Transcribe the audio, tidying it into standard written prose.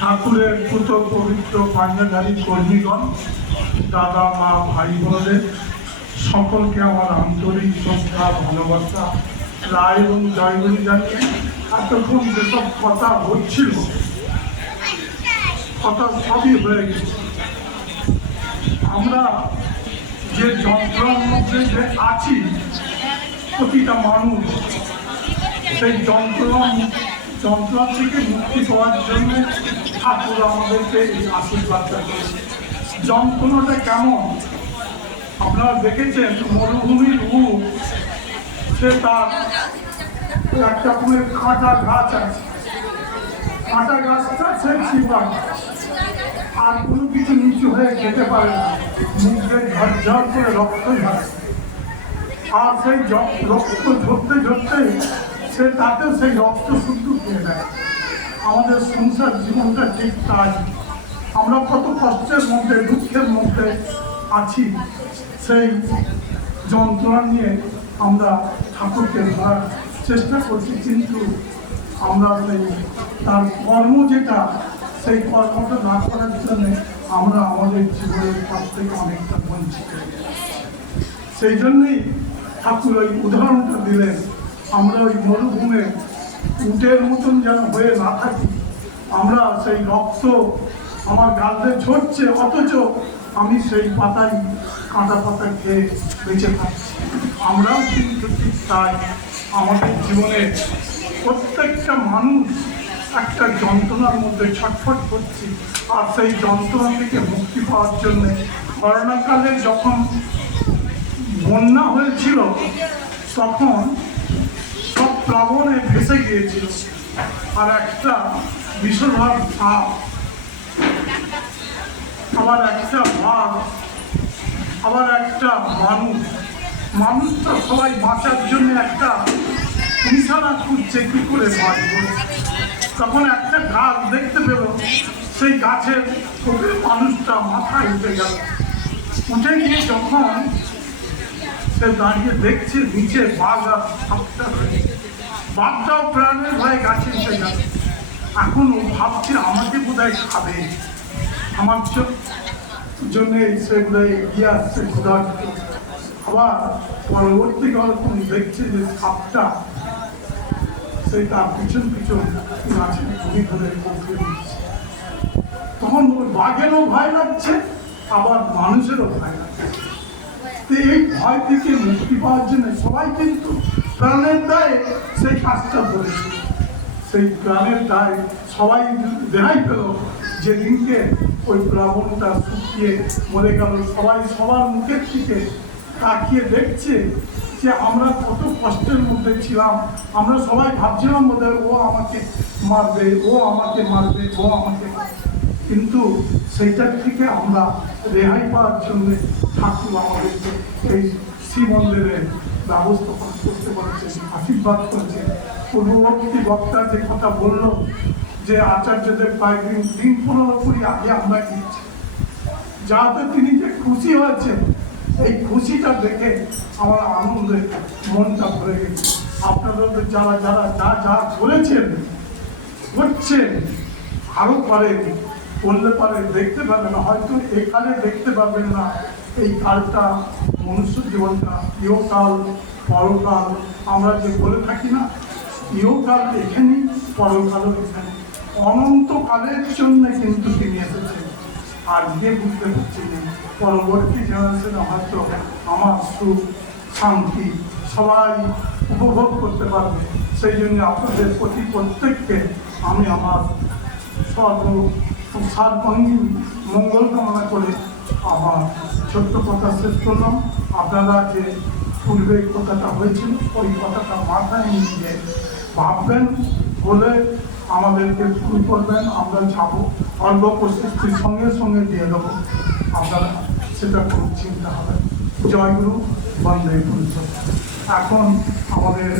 ঠাকুরের পুত পবিত্র পাঞ্জাধারী কর্মীগণ, দাদা মা ভাই বোনদের সকলকে আমার আন্তরিক শ্রদ্ধা ভালোবাসা রায় এবং জয়গুলি জানিয়ে এতক্ষণ যেসব কথা হচ্ছিল কথা সবই হয়ে গেছে। আমরা যে যন্ত্রণার মধ্যে যে আছি প্রতিটা মানুষ সেই যন্ত্রণা থেকে মুক্তি পাওয়ার জন্য ঠাকুর আমাদেরকে এই আশীর্বাদটা করেছে। যন্ত্রণাটা কেমন আপনারা দেখেছেন, মরুভূমির রূপ, সে তার একটা কোনো কাঁটা গাছ আছে, কাঁটা গাছটা সে শিবা আর কোনো কিছু নিচু হয়ে যেতে পারে না, মুখে ঝরঝর করে রক্ত ঝরে, আর সেই রক্ত ঝরতে ঝরতে সে তাতে সেই রক্ত শুদ্ধ খেয়ে দেয়। আমাদের সংসার জীবনটা ঠিক তাই, আমরা কত কষ্টের মধ্যে দুঃখের মধ্যে আছি, সেই যন্ত্রণা নিয়ে আমরা ঠাকুরকে ধরার চেষ্টা করছি, কিন্তু আমরা সেই তার কর্ম যেটা সেই কর্মটা না করার জন্য আমরা আমাদের জীবনের কাছ থেকে অনেকটা বঞ্চিত। সেই জন্যই ঠাকুর ওই উদাহরণটা দিলেন, আমরা ওই মরুভূমে উটের মতন যেন হয়ে না থাকি। আমরা সেই রক্ত আমার গালে ঝরছে, অথচ আমি সেই পাতায় কাঁটা পাতা খেয়ে বেঁচে থাকছি। আমরাও কিন্তু ঠিক তাই, আমাদের জীবনে প্রত্যেকটা মানুষ একটা যন্ত্রণার মধ্যে ছটফট করছি, আর সেই যন্ত্রণা থেকে মুক্তি পাওয়ার জন্যে করোনাকালে যখন বন্যা হয়েছিল তখন সব প্লাবনে ভেসে গিয়েছিল, আর একটা বিষধর সাপ, আবার একটা বাঘ, আবার একটা মানুষটা সবাই বাঁচার জন্য একটা নিশানা খুঁজছে কি করে বাঁচব। তখন একটা গাছ দেখতে পেল, সেই গাছের ওপরে মানুষটা মাথায় উঠে গেল, উঠে গিয়ে যখন সে দাঁড়িয়ে দেখছে নিচে বাঘ আর সাপটা রয়েছে, বাঘটাও প্রাণের ভয়ে গাছে উঠে গেল। এখন ও ভাবছে আমাকে বোধহয় খাবে, আমার জন্য সে বোধহয় এগিয়ে আসছে ক্ষুধার্ত। আবার পরবর্তীকালে তুমি দেখছে যে সাপটা সেই তার পিছন গাছের ঘুরি ধরে পৌঁছে দিচ্ছে। তখন ওই বাঘেরও ভয় লাগছে, আবার মানুষেরও ভয় লাগছে। এই ভয় থেকে মুক্তি পাওয়ার জন্য সবাই কিন্তু প্রাণের দায়ে সেই কাজটা করেছে। সেই প্রাণের দায় সবাই রেহাই পেল যেদিনকে ওই প্লাবনটা শুকিয়ে মরে গেল। সবাই সবার মুখের দিকে তাকিয়ে দেখছে যে আমরা কত কষ্টের মধ্যে ছিলাম। আমরা সবাই ভাবছিলাম বোধহয় ও আমাকে মারবে, ও আমাকে মারবে, ও আমাকে, কিন্তু সেইটার থেকে আমরা রেহাই পাওয়ার জন্য ঠাকুর আমাদেরকে এই শ্রীমন্দিরের ব্যবস্থাপনা করতে পারছে, আশীর্বাদ করছে। পূর্ববর্তী বক্তা যে কথা বলল যে আচার্যদেব কয়েকদিন 15 আগে আমরা দিচ্ছি, যাতে তিনি যে খুশি হয়েছেন, এই খুশিটা দেখে আমার আনন্দে মনটা ভরে গেছে। আপনারা যারা যারা যা যা বলেছেন করছেন, আরও পারেন, করলে পারে, দেখতে পাবেন, হয়তো এখানে দেখতে পাবেন না। এই কালটা মনুষ্য জীবনটা ইহকাল পরকাল, আমরা যে বলে থাকি না, ইহকাল এখানেই, পরকালও এখানে, অনন্তকালের জন্য কিন্তু তিনি এসেছেন। আজকে বুঝতে পারছি না, পরবর্তী জেনারেশনে হয়তো আমার সুখ শান্তি সবাই উপভোগ করতে পারবে। সেই জন্য আপনাদের প্রতি প্রত্যেককে আমি আমার সার্বঙ্গীন মঙ্গল কামনা করে আমার ছোট্ট কথা শেষ করলাম। আপনারা যে পূর্বে কথাটা হয়েছিল, ওই কথাটা মাথায় নিয়ে ভাববেন, বলে আমাদেরকে শুরু করবেন, আমরা যাবো, অল্প প্রশস্তির সঙ্গে সঙ্গে দিয়ে দেবো, আপনারা সেটা খুব চিন্তা হবে। জয়গুরু, বন্দে পুরুষ। এখন আমাদের